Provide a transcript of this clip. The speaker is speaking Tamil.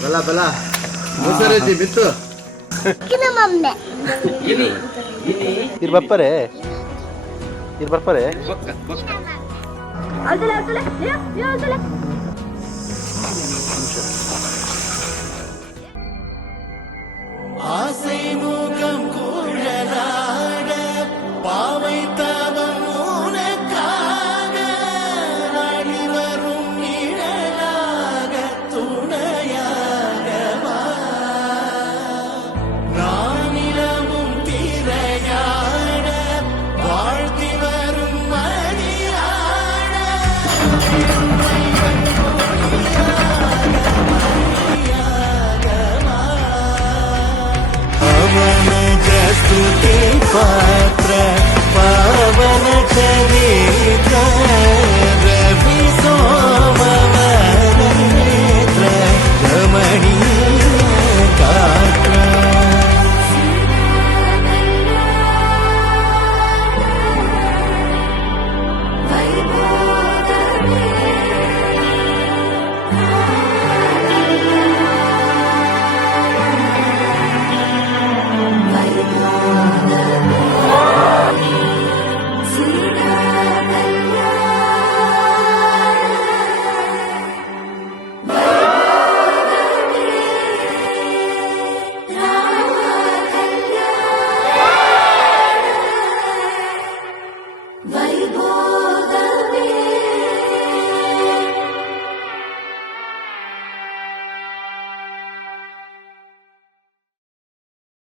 Bella bella. Musareti bitu. Kina mamme. Ir bappare. Aldale. Ya aldale. ஆசை முகம் குழலாட பாவை தவம் உனக்காக நாடி வரும் நிழலாக துணையாக வா நானிலமும் திரையாட வாழ்த்தி வரும் மணியாட स्तुति पात्र पावन चरित्र